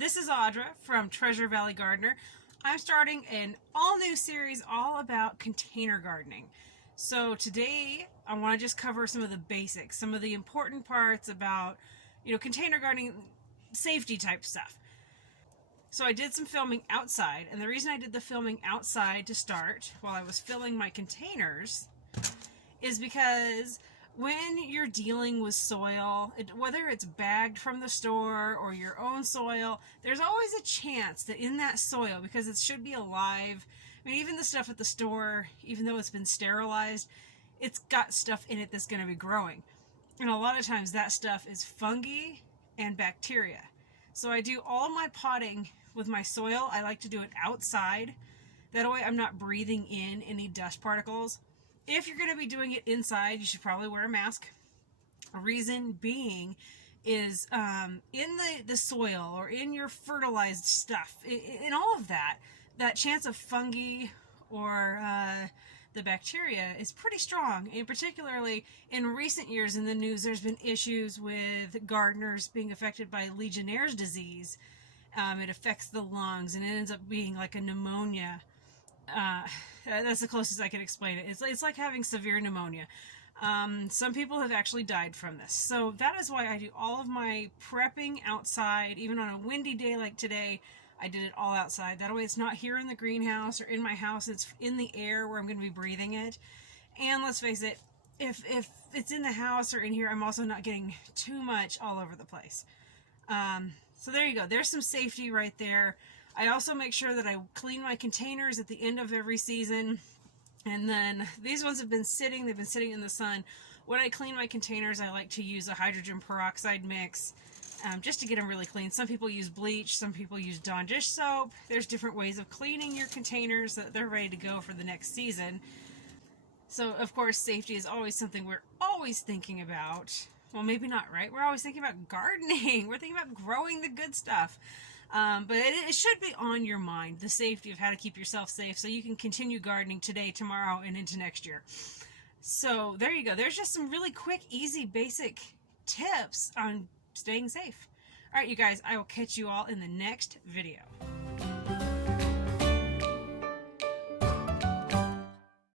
This is Audra from Treasure Valley Gardener. I'm starting an all-new series all about container gardening. So today I want to just cover some of the basics, some of the important parts about, container gardening, safety type stuff. So I did some filming outside, and the reason I did the filming outside to start while I was filling my containers is because when you're dealing with soil, whether it's bagged from the store or your own soil, there's always a chance that in that soil, because it should be alive, even the stuff at the store, even though it's been sterilized, it's got stuff in it that's going to be growing. And a lot of times that stuff is fungi and bacteria. So I do all my potting with my soil. I like to do it outside. That way I'm not breathing in any dust particles. If you're going to be doing it inside, you should probably wear a mask. A reason being is in the soil or in your fertilized stuff, in all of that chance of fungi or the bacteria is pretty strong. And particularly in recent years in the news, there's been issues with gardeners being affected by Legionnaire's disease. It affects the lungs and it ends up being like a pneumonia. That's the closest I can explain it. It's like having severe pneumonia. Some people have actually died from this. So that is why I do all of my prepping outside. Even on a windy day like today, I did it all outside. That way it's not here in the greenhouse or in my house. It's in the air where I'm going to be breathing it. And let's face it, if it's in the house or in here, I'm also not getting too much all over the place. So there you go. There's some safety right there. I also make sure that I clean my containers at the end of every season. And then these ones have been sitting. They've been sitting in the sun. When I clean my containers, I like to use a hydrogen peroxide mix just to get them really clean. Some people use bleach. Some people use Dawn dish soap. There's different ways of cleaning your containers so that they're ready to go for the next season. So, of course, safety is always something we're always thinking about. Well, maybe not, right? We're always thinking about gardening. We're thinking about growing the good stuff. But it should be on your mind, the safety of how to keep yourself safe so you can continue gardening today, tomorrow, and into next year. So there you go. There's just some really quick, easy, basic tips on staying safe. All right, you guys, I will catch you all in the next video.